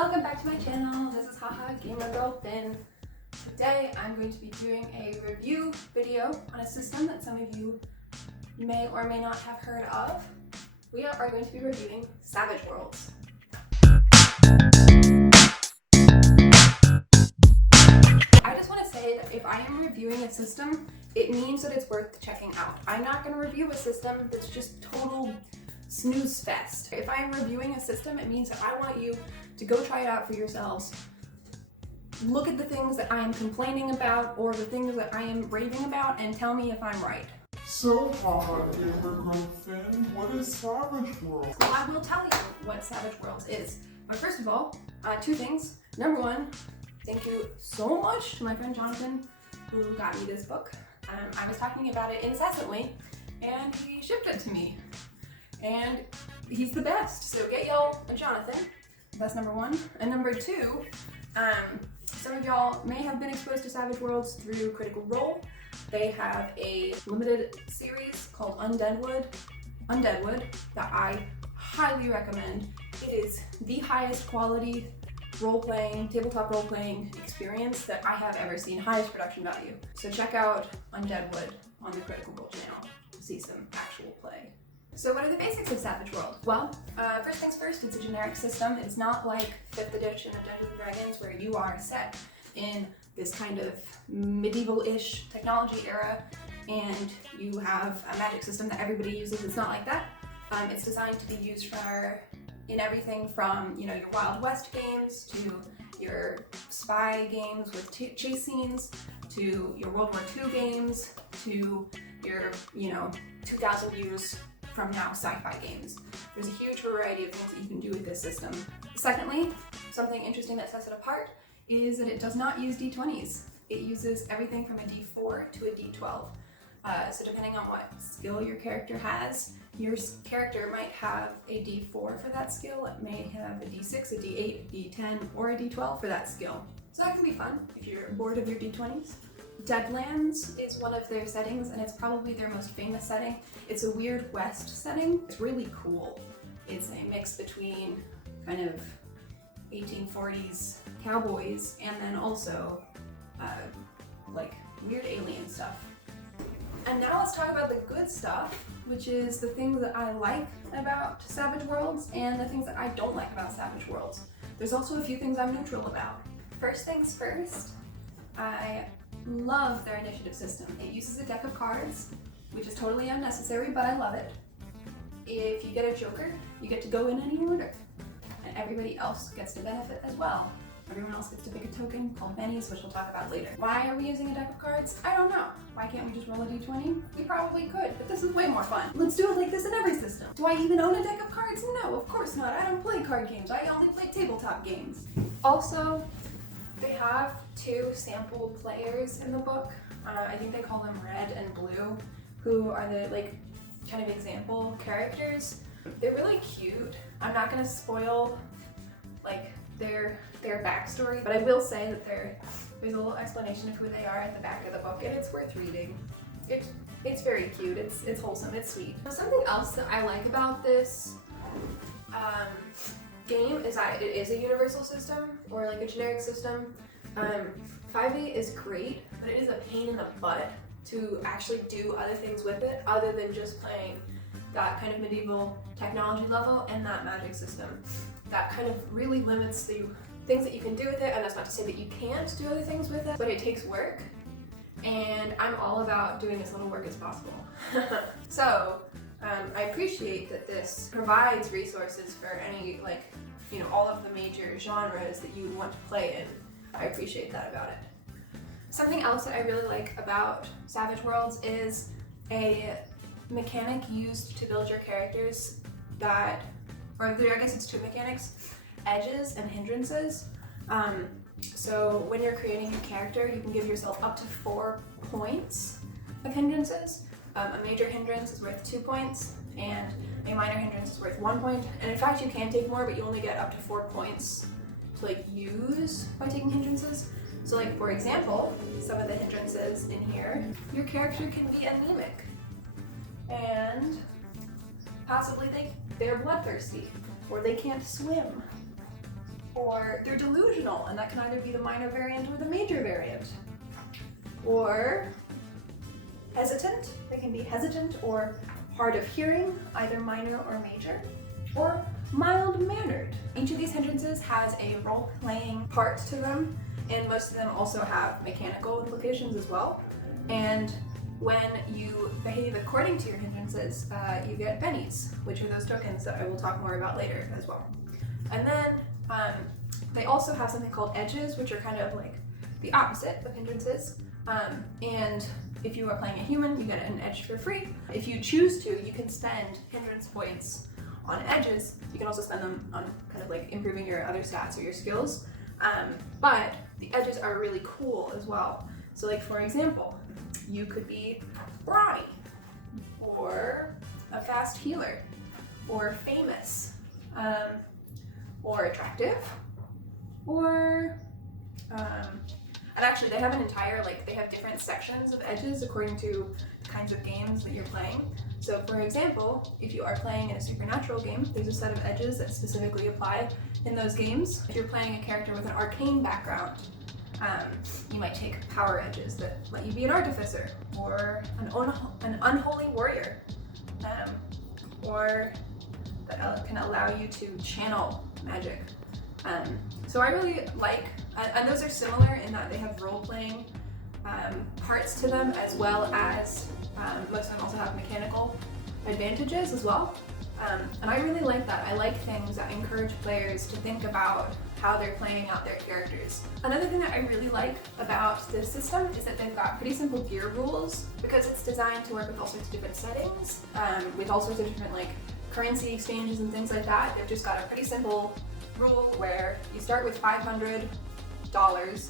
welcome back to my channel. This is Haha Gamer Girl Finn. Today I'm going to be doing a review video on a system that some of you may or may not have heard of. We are going to be reviewing Savage Worlds. I just want to say that if I am reviewing a system, it means that it's worth checking out. I'm not going to review a system that's just total snooze fest. If I'm reviewing a system, it means that I want you to go try it out for yourselves. Look at the things that I am complaining about or the things that I am raving about and tell me if I'm right. So, Haha Gamer Girl Finn, what is Savage Worlds? Well, I will tell you what Savage Worlds is. But first of all, two things. Number one, thank you so much to my friend Jonathan who got me this book. I was talking about it incessantly and he shipped it to me. And he's the best, so get y'all a Jonathan. That's number one. And number two, some of y'all may have been exposed to Savage Worlds through Critical Role. They have a limited series called Undeadwood that I highly recommend. It is the highest quality role-playing, tabletop role-playing experience that I have ever seen, highest production value. So check out Undeadwood on the Critical Role channel to see some actual play. So what are the basics of Savage World? Well, first things first, it's a generic system. It's not like 5th edition of Dungeons & Dragons where you are set in this kind of medieval-ish technology era and you have a magic system that everybody uses. It's not like that. It's designed to be used in everything from, your Wild West games to your spy games with chase scenes to your World War II games to your, 2000 years from now sci-fi games. There's a huge variety of things that you can do with this system. Secondly, something interesting that sets it apart is that it does not use d20s. It uses everything from a d4 to a d12. So depending on what skill your character has, your character might have a d4 for that skill. It may have a d6, a d8, a d10, or a d12 for that skill. So that can be fun if you're bored of your d20s. Deadlands is one of their settings, and it's probably their most famous setting. It's a Weird West setting. It's really cool. It's a mix between kind of 1840s cowboys and then also like weird alien stuff. And now let's talk about the good stuff, which is the things that I like about Savage Worlds and the things that I don't like about Savage Worlds. There's also a few things I'm neutral about. First things first, I love their initiative system. It uses a deck of cards, which is totally unnecessary, but I love it. If you get a joker, you get to go in any order, and everybody else gets to benefit as well. Everyone else gets to pick a token called bennies, which we'll talk about later. Why are we using a deck of cards? I don't know. Why can't we just roll a d20? We probably could, but this is way more fun. Let's do it like this in every system. Do I even own a deck of cards? No, of course not. I don't play card games. I only play tabletop games. Also, they have 2 sample players in the book. I think they call them Red and Blue, who are the kind of example characters. They're really cute. I'm not gonna spoil their backstory, but I will say that there's a little explanation of who they are at the back of the book, and it's worth reading. It's very cute. It's wholesome. It's sweet. Something else that I like about this game is that it is a universal system or like a generic system. 5e is great, but it is a pain in the butt to actually do other things with it other than just playing that kind of medieval technology level and that magic system. That kind of really limits the things that you can do with it, and that's not to say that you can't do other things with it, but it takes work, and I'm all about doing as little work as possible. So I appreciate that this provides resources for any all of the major genres that you would want to play in. I appreciate that about it. Something else that I really like about Savage Worlds is a mechanic used to build your characters I guess it's 2 mechanics, edges and hindrances. So when you're creating a character, you can give yourself up to 4 points of hindrances. A major hindrance is worth 2 points, and a minor hindrance is worth 1 point. And in fact, you can take more, but you only get up to 4 points to use by taking hindrances. So for example, some of the hindrances in here, your character can be anemic, and possibly they're bloodthirsty, or they can't swim, Or they're delusional, and that can either be the minor variant or the major variant. Or hesitant, they can be hesitant or hard of hearing, either minor or major. Or mild-mannered. Each of these hindrances has a role-playing part to them, and most of them also have mechanical implications as well. And when you behave according to your hindrances, you get bennies, which are those tokens that I will talk more about later as well. And then they also have something called edges, which are kind of like the opposite of hindrances. And if you are playing a human, you get an edge for free. If you choose to, you can spend hindrance points on edges. You can also spend them on kind of like improving your other stats or your skills. But the edges are really cool as well. So like for example, you could be brawny, or a fast healer, or famous, or attractive, or and actually they have an entire, like, they have different sections of edges according to the kinds of games that you're playing. So for example, if you are playing in a supernatural game, there's a set of edges that specifically apply in those games. If you're playing a character with an arcane background, you might take power edges that let you be an artificer, or an unholy warrior, or that can allow you to channel magic. So I really like, and those are similar in that they have role-playing parts to them, as well as most of them also have mechanical advantages as well. And I really like that. I like things that encourage players to think about how they're playing out their characters. Another thing that I really like about this system is that they've got pretty simple gear rules, because it's designed to work with all sorts of different settings, with all sorts of different like currency exchanges and things like that. They've just got a pretty simple rule where you start with $500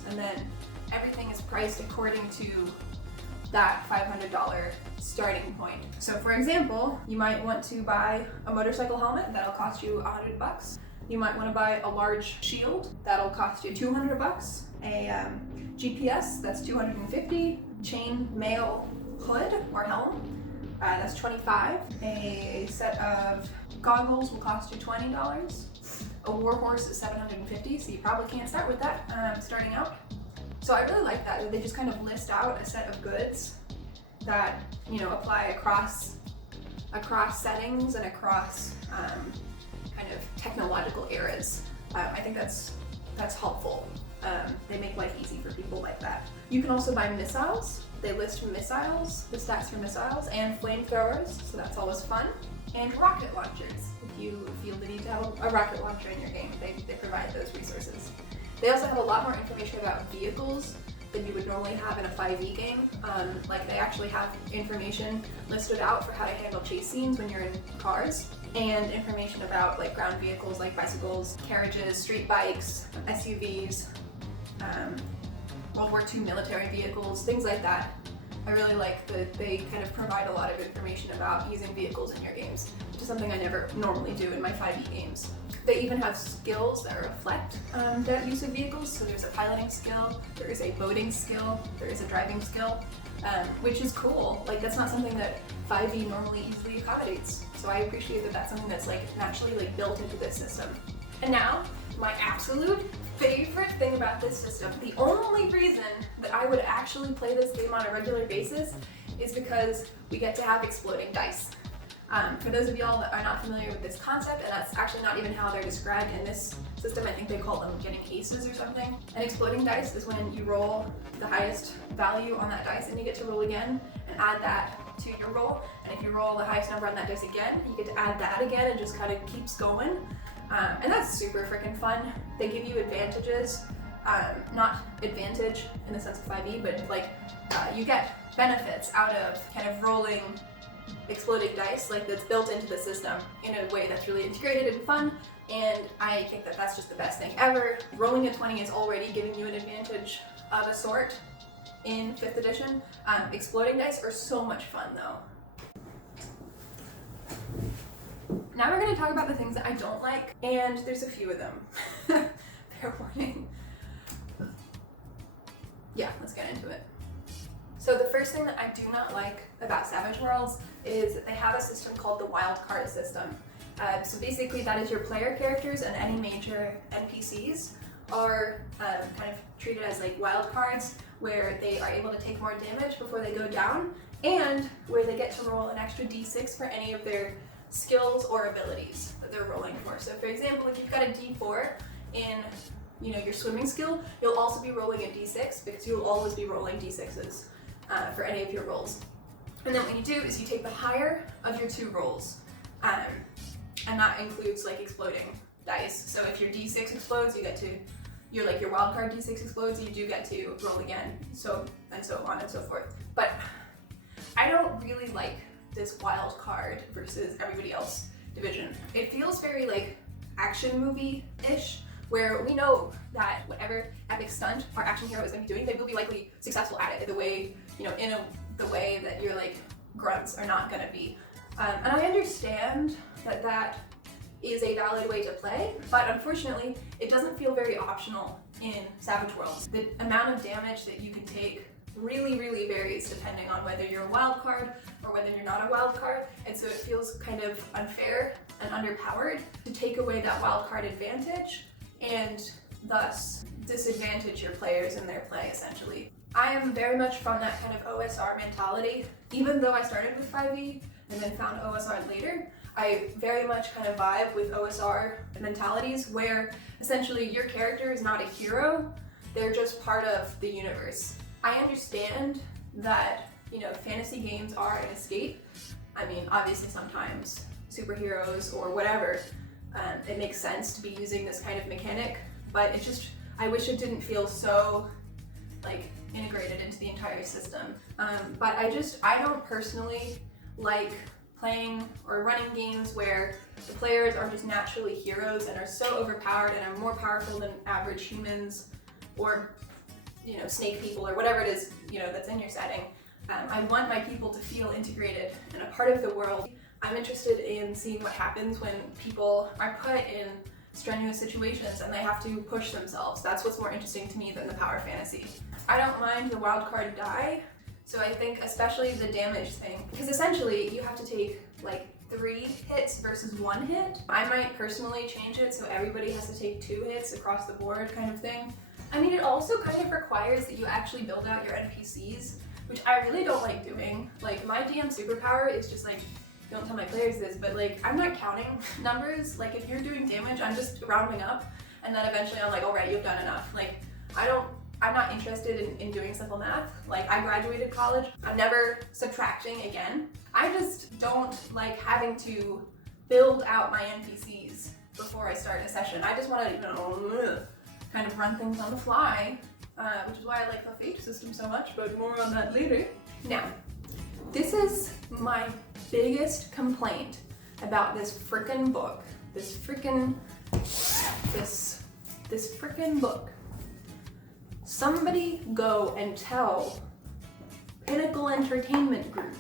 and then everything is priced according to that $500 starting point. So for example, you might want to buy a motorcycle helmet that'll cost you $100. You might want to buy a large shield that'll cost you $200. A GPS, that's $250. Chain mail hood or helm, that's $25. A set of goggles will cost you $20. A warhorse is $750, so you probably can't start with that starting out. So I really like that they just kind of list out a set of goods that, you know, apply across settings and across kind of technological eras. I think that's helpful. They make life easy for people like that. You can also buy missiles. They list missiles, the stats for missiles, and flamethrowers, so that's always fun. And rocket launchers. If you feel the need to have a rocket launcher in your game, they provide those resources. They also have a lot more information about vehicles than you would normally have in a 5e game. Like they actually have information listed out for how to handle chase scenes when you're in cars, and information about like ground vehicles like bicycles, carriages, street bikes, SUVs, World War II military vehicles, things like that. I really like that they kind of provide a lot of information about using vehicles in your games, which is something I never normally do in my 5e games. They even have skills that reflect that use of vehicles. So there's a piloting skill, there is a boating skill, there is a driving skill, which is cool. Like that's not something that 5e normally easily accommodates. So I appreciate that that's something that's like naturally like built into this system. And now, my absolute favorite thing about this system, the only reason that I would actually play this game on a regular basis is because we get to have exploding dice. For those of y'all that are not familiar with this concept, and that's actually not even how they're described in this system, I think they call them getting aces or something. An exploding dice is when you roll the highest value on that dice and you get to roll again and add that to your roll. And if you roll the highest number on that dice again, you get to add that again, and just kind of keeps going. And that's super freaking fun. They give you advantages, not advantage in the sense of 5e, but like you get benefits out of kind of rolling exploding dice, like that's built into the system in a way that's really integrated and fun, and I think that that's just the best thing ever. Rolling a 20 is already giving you an advantage of a sort in 5th edition. Exploding dice are so much fun though. Now we're going to talk about the things that I don't like, and there's a few of them. Fair warning. Yeah, let's get into it. So the first thing that I do not like about Savage Worlds is that they have a system called the wild card system. So basically that is your player characters, and any major NPCs are kind of treated as like wild cards, where they are able to take more damage before they go down, and where they get to roll an extra d6 for any of their skills or abilities that they're rolling for. So for example, if you've got a d4 in your swimming skill, you'll also be rolling a d6 because you'll always be rolling d6s for any of your rolls. And then what you do is you take the higher of your 2 rolls, and that includes like exploding dice. So if your d6 explodes, you get to your wildcard d6 explodes, you do get to roll again, so on and so forth. But I don't really like this wild card versus everybody else division. It feels very like action movie-ish, where we know that whatever epic stunt our action hero is going to be doing, they will be likely successful at it the way, the way that your like grunts are not going to be. And I understand that is a valid way to play, but unfortunately it doesn't feel very optional in Savage Worlds. The amount of damage that you can take really varies depending on whether you're a wild card or whether you're not a wild card, and so it feels kind of unfair and underpowered to take away that wild card advantage and thus disadvantage your players in their play, essentially. I am very much from that kind of OSR mentality. Even though I started with 5e and then found OSR later, I very much kind of vibe with OSR mentalities, where essentially your character is not a hero, they're just part of the universe. I understand that, fantasy games are an escape. I mean, obviously sometimes superheroes or whatever, it makes sense to be using this kind of mechanic, but I wish it didn't feel so like integrated into the entire system. But I don't personally like playing or running games where the players are just naturally heroes and are so overpowered and are more powerful than average humans or snake people or whatever it is that's in your setting. I want my people to feel integrated and a part of the world. I'm interested in seeing what happens when people are put in strenuous situations and they have to push themselves. That's what's more interesting to me than the power fantasy. I don't mind the wildcard die, so I think especially the damage thing, because essentially you have to take like 3 hits versus 1 hit. I might personally change it so everybody has to take 2 hits across the board kind of thing. I mean, it also kind of requires that you actually build out your NPCs, which I really don't like doing. Like, my DM superpower is just like, don't tell my players this, but like, I'm not counting numbers. Like, if you're doing damage, I'm just rounding up, and then eventually I'm like, all right, you've done enough. Like, I'm not interested in doing simple math. Like, I graduated college, I'm never subtracting again. I just don't like having to build out my NPCs before I start a session. I just want to, kind of run things on the fly, which is why I like the Fate system so much, but more on that later. Now, this is my biggest complaint about this frickin' book. This frickin' book. Somebody go and tell Pinnacle Entertainment Group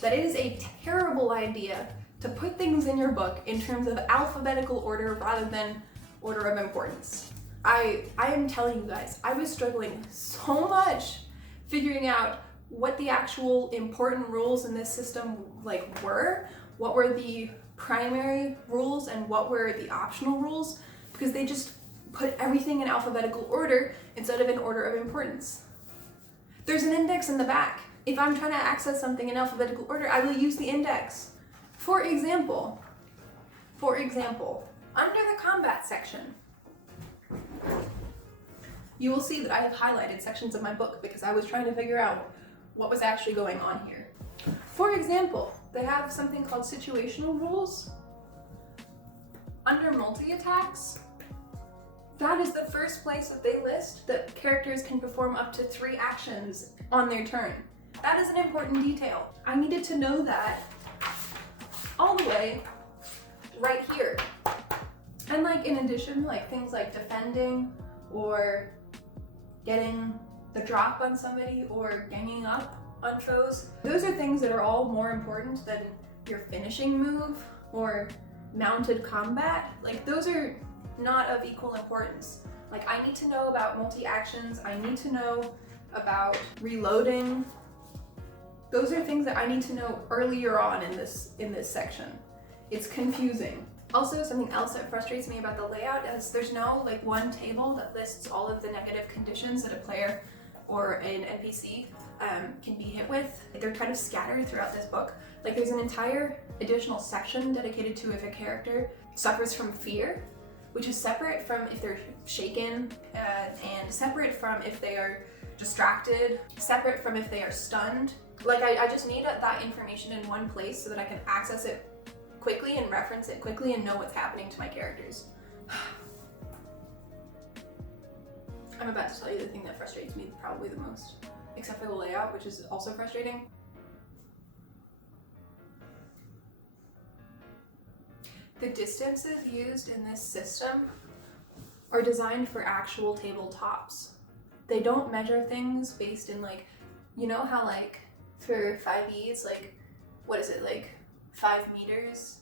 that it is a terrible idea to put things in your book in terms of alphabetical order rather than order of importance. I am telling you guys, I was struggling so much figuring out what the actual important rules in this system were, what were the primary rules and what were the optional rules, because they just put everything in alphabetical order instead of in order of importance. There's an index in the back. If I'm trying to access something in alphabetical order, I will use the index. For example, under the combat section, you will see that I have highlighted sections of my book because I was trying to figure out what was actually going on here. For example, they have something called situational rules. Under multi-attacks, that is the first place that they list that characters can perform up to 3 actions on their turn. That is an important detail. I needed to know that all the way right here. And in addition, things like defending or getting the drop on somebody or ganging up on foes, those are things that are all more important than your finishing move or mounted combat. Those are not of equal importance. I need to know about multi-actions, I need to know about reloading. Those are things that I need to know earlier on in this section. It's confusing. Also, something else that frustrates me about the layout is there's no like one table that lists all of the negative conditions that a player or an NPC can be hit with. They're kind of scattered throughout this book. Like there's an entire additional section dedicated to if a character suffers from fear, which is separate from if they're shaken, and separate from if they are distracted, separate from if they are stunned. Like I just need that information in one place so that I can access it quickly and reference it quickly and know what's happening to my characters. I'm about to tell you the thing that frustrates me probably the most, except for the layout, which is also frustrating. The distances used in this system are designed for actual tabletops. They don't measure things based in like, you know how like for 5e's, like, what is it, like 5 meters?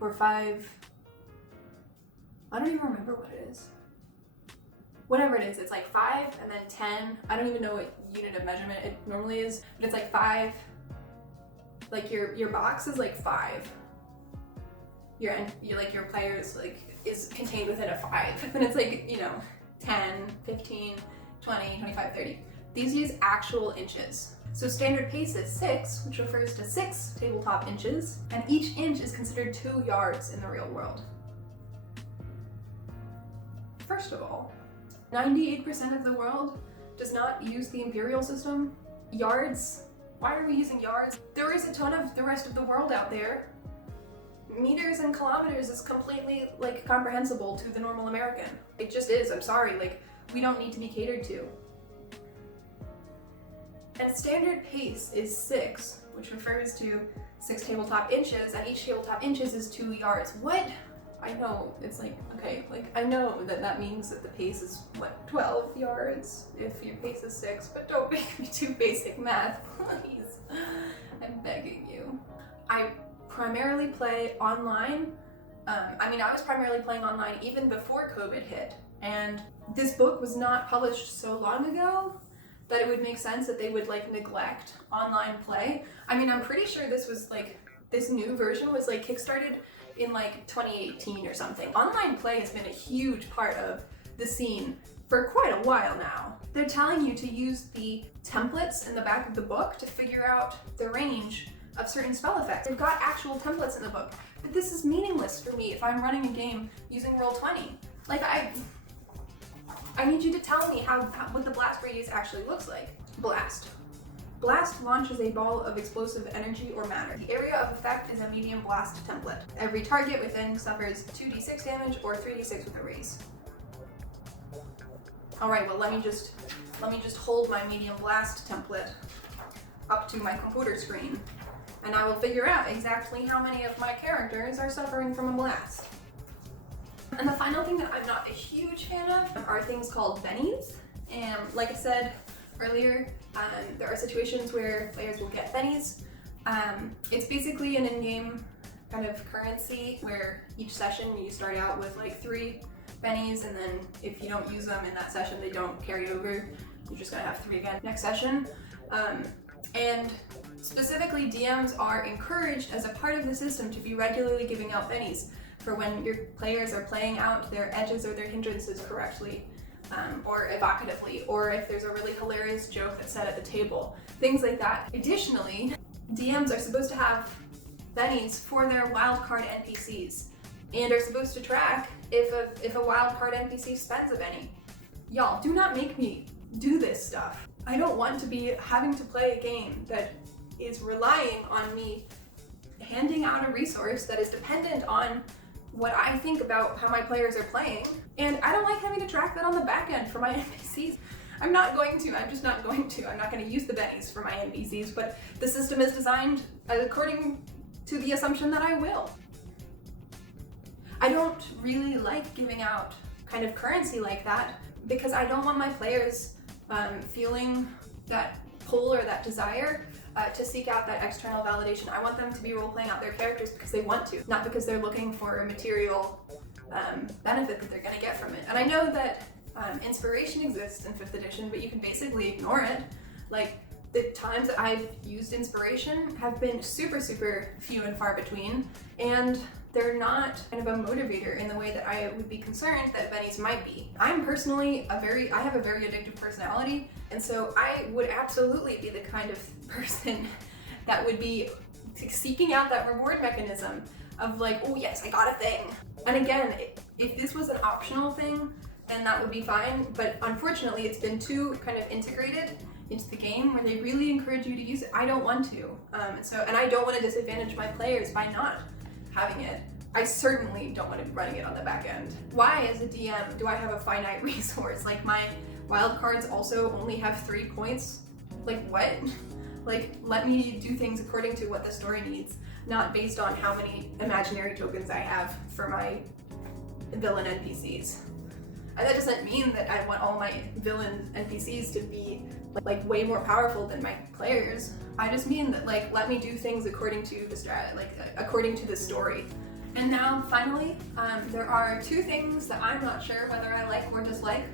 Or 5, I don't even remember what it is. Whatever it is, it's like 5 and then 10. I don't even know what unit of measurement it normally is, but it's like 5, like your box is like 5. Your players like is contained within a 5. And it's like, you know, 10, 15, 20, 25, 30. These use actual inches. So standard pace is 6, which refers to 6 tabletop inches, and each inch is considered 2 yards in the real world. First of all, 98% of the world does not use the imperial system. Yards? Why are we using yards? There is a ton of the rest of the world out there. Meters and kilometers is completely like comprehensible to the normal American. It just is, I'm sorry, like we don't need to be catered to. And standard pace is 6, which refers to 6 tabletop inches, and each tabletop inches is 2 yards. What? I know, it's like, okay, like I know that means that the pace is, what, 12 yards if your pace is 6, but don't make me do basic math, please. I'm begging you. I primarily play online. I was primarily playing online even before COVID hit, and this book was not published so long ago that it would make sense that they would like neglect online play. I mean, I'm pretty sure this was like, this new version was like kickstarted in like 2018 or something. Online play has been a huge part of the scene for quite a while now. They're telling you to use the templates in the back of the book to figure out the range of certain spell effects. They've got actual templates in the book, but this is meaningless for me if I'm running a game using Roll20. Like I need you to tell me what the blast radius actually looks like. Blast. Blast launches a ball of explosive energy or matter. The area of effect is a medium blast template. Every target within suffers 2d6 damage or 3d6 with a raise. Alright, well let me just hold my medium blast template up to my computer screen, and I will figure out exactly how many of my characters are suffering from a blast. And the final thing that I'm not a huge fan of are things called bennies. And like I said earlier, there are situations where players will get bennies. It's basically an in-game kind of currency where each session you start out with like 3 bennies, and then if you don't use them in that session, they don't carry over. You're just gonna have 3 again next session. And specifically, DMs are encouraged as a part of the system to be regularly giving out bennies for when your players are playing out their edges or their hindrances correctly, or evocatively, or if there's a really hilarious joke that's said at the table, things like that. Additionally, DMs are supposed to have bennies for their wildcard NPCs, and are supposed to track if a wildcard NPC spends a benny. Y'all, do not make me do this stuff. I don't want to be having to play a game that is relying on me handing out a resource that is dependent on what I think about how my players are playing, and I don't like having to track that on the back end for my NPCs. I'm not going to. I'm not going to use the bennies for my NPCs, but the system is designed according to the assumption that I will. I don't really like giving out kind of currency like that because I don't want my players feeling that pull or that desire to seek out that external validation. I want them to be role-playing out their characters because they want to, not because they're looking for a material benefit that they're going to get from it. And I know that inspiration exists in 5th edition, but you can basically ignore it. Like, The times that I've used inspiration have been super, super few and far between, and they're not kind of a motivator in the way that I would be concerned that bennies might be. I'm personally I have a very addictive personality, and so I would absolutely be the kind of person that would be seeking out that reward mechanism of like, oh yes, I got a thing. And again, if this was an optional thing, then that would be fine, but unfortunately it's been too kind of integrated into the game where they really encourage you to use it. I don't want to, and I don't want to disadvantage my players by not having it. I certainly don't want to be running it on the back end. Why, as a DM, do I have a finite resource? Like, my wild cards also only have 3 points? Like, what? Like, let me do things according to what the story needs, not based on how many imaginary tokens I have for my villain NPCs. And that doesn't mean that I want all my villain NPCs to be like way more powerful than my players. I just mean that, like, let me do things according to the according to the story. And now, finally, there are 2 things that I'm not sure whether I like or dislike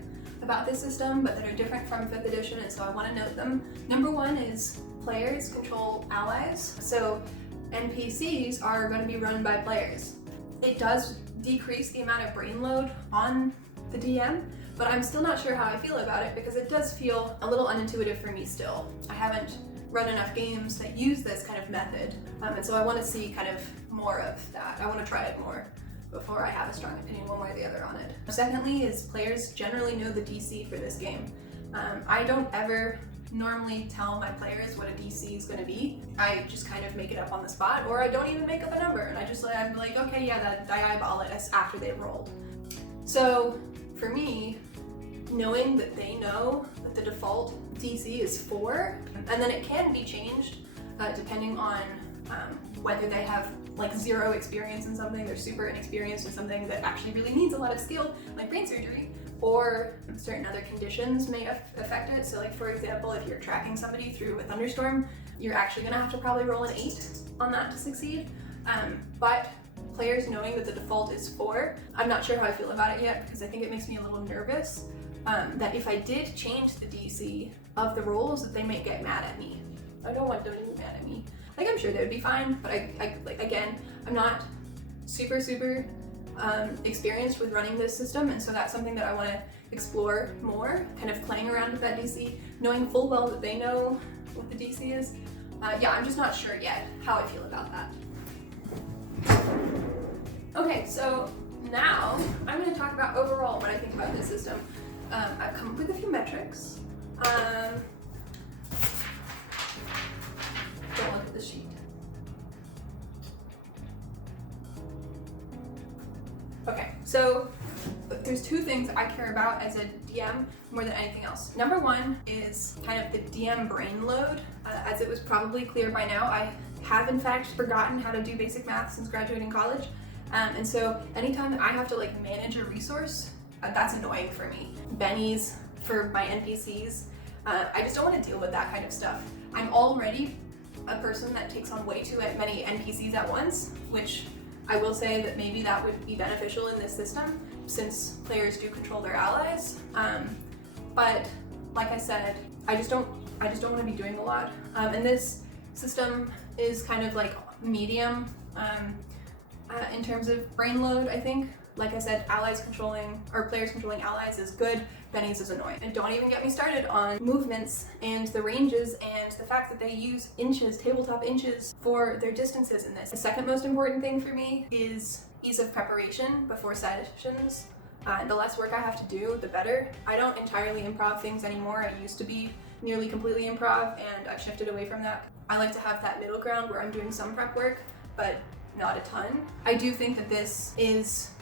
about this system, but that are different from 5th edition, and so I want to note them. Number 1 is players control allies. So NPCs are going to be run by players. It does decrease the amount of brain load on the DM, but I'm still not sure how I feel about it because it does feel a little unintuitive for me still. I haven't run enough games that use this kind of method, and so I want to see kind of more of that. I want to try it more before I have a strong opinion one way or the other on it. Secondly is players generally know the DC for this game. I don't ever normally tell my players what a DC is going to be. I just kind of make it up on the spot, or I don't even make up a number, and I'm like, okay, yeah, that I eyeball it after they've rolled. So for me, knowing that they know that the default DC is 4, and then it can be changed depending on whether they have like 0 experience in something, they're super inexperienced in something that actually really needs a lot of skill, like brain surgery, or certain other conditions may affect it. So like, for example, if you're tracking somebody through a thunderstorm, you're actually gonna have to probably roll an 8 on that to succeed. But players knowing that the default is 4, I'm not sure how I feel about it yet because I think it makes me a little nervous that if I did change the DC of the rolls, that they may get mad at me. I don't want them to be mad at me. Like, I'm sure they would be fine, but again, I'm not super experienced with running this system, and so that's something that I want to explore more, kind of playing around with that DC, knowing full well that they know what the DC is. Yeah, I'm just not sure yet how I feel about that. Okay, so now I'm going to talk about overall what I think about this system. I've come up with a few metrics. Don't look at the sheet. Okay, so there's 2 things I care about as a DM more than anything else. Number 1 is kind of the DM brain load. As it was probably clear by now, I have in fact forgotten how to do basic math since graduating college. And so anytime that I have to like manage a resource, that's annoying for me. Bennies for my NPCs, I just don't want to deal with that kind of stuff. I'm already a person that takes on way too many NPCs at once, which I will say that maybe that would be beneficial in this system since players do control their allies. But like I said, I just don't want to be doing a lot. And this system is kind of like medium in terms of brain load, I think. Like I said, players controlling allies is good, bennies is annoying. And don't even get me started on movements and the ranges and the fact that they use inches, tabletop inches, for their distances in this. The second most important thing for me is ease of preparation before sessions. The less work I have to do, the better. I don't entirely improv things anymore. I used to be nearly completely improv, and I've shifted away from that. I like to have that middle ground where I'm doing some prep work, but not a ton. I do think that this is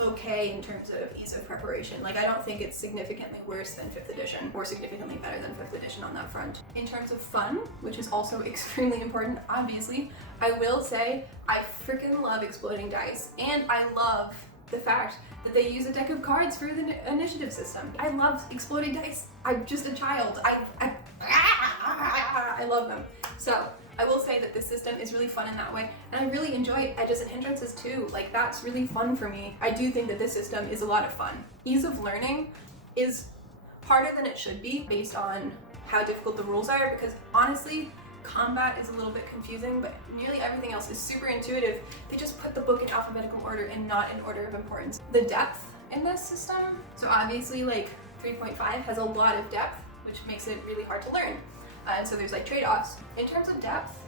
okay in terms of ease of preparation. Like, I don't think it's significantly worse than 5th edition or significantly better than 5th edition on that front. In terms of fun, which is also extremely important, obviously, I will say I freaking love exploding dice, and I love the fact that they use a deck of cards for the initiative system. I love exploding dice. I'm just a child. I love them. So I will say that this system is really fun in that way, and I really enjoy edges and hindrances too. Like, that's really fun for me. I do think that this system is a lot of fun. Ease of learning is harder than it should be based on how difficult the rules are, because honestly, combat is a little bit confusing, but nearly everything else is super intuitive. They just put the book in alphabetical order and not in order of importance. The depth in this system, so obviously like 3.5 has a lot of depth, which makes it really hard to learn. And so there's like trade-offs. In terms of depth,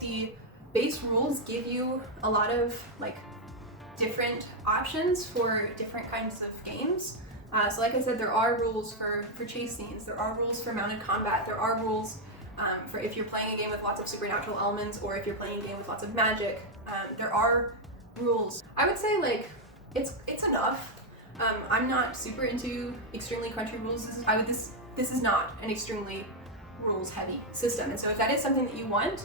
the base rules give you a lot of like different options for different kinds of games. So like I said, there are rules for chase scenes, there are rules for mounted combat, there are rules for if you're playing a game with lots of supernatural elements, or if you're playing a game with lots of magic. There are rules. I would say like it's enough. I'm not super into extremely crunchy rules. This is not an extremely rules heavy system, and so if that is something that you want,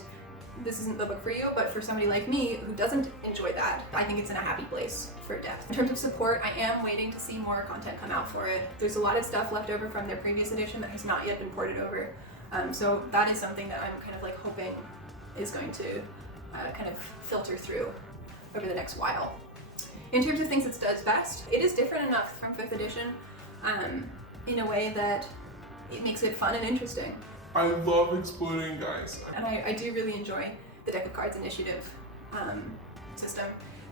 this isn't the book for you. But for somebody like me who doesn't enjoy that, I think it's in a happy place for depth. In terms of support, I am waiting to see more content come out for it. There's a lot of stuff left over from their previous edition that has not yet been ported over. So that is something that I'm kind of like hoping is going to kind of filter through over the next while. In terms of things it does best, it is different enough from 5th edition in a way that it makes it fun and interesting. I love exploding guys. And I do really enjoy the deck of cards initiative system.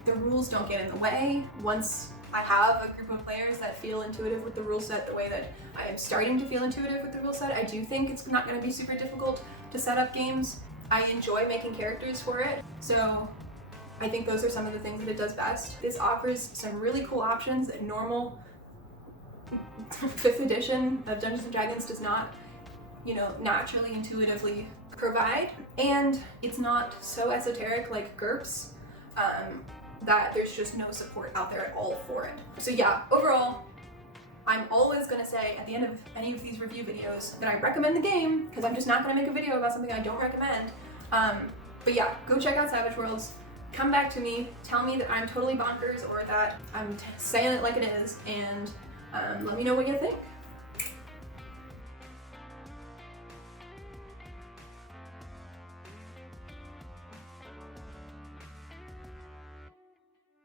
The rules don't get in the way. Once I have a group of players that feel intuitive with the rule set the way that I am starting to feel intuitive with the rule set, I do think it's not going to be super difficult to set up games. I enjoy making characters for it, so I think those are some of the things that it does best. This offers some really cool options that normal 5th edition of Dungeons & Dragons does not, you know, naturally, intuitively provide. And it's not so esoteric like GURPS that there's just no support out there at all for it. So yeah, overall, I'm always gonna say at the end of any of these review videos that I recommend the game, because I'm just not gonna make a video about something I don't recommend. But yeah, go check out Savage Worlds. Come back to me, tell me that I'm totally bonkers or that I'm saying it like it is, and let me know what you think.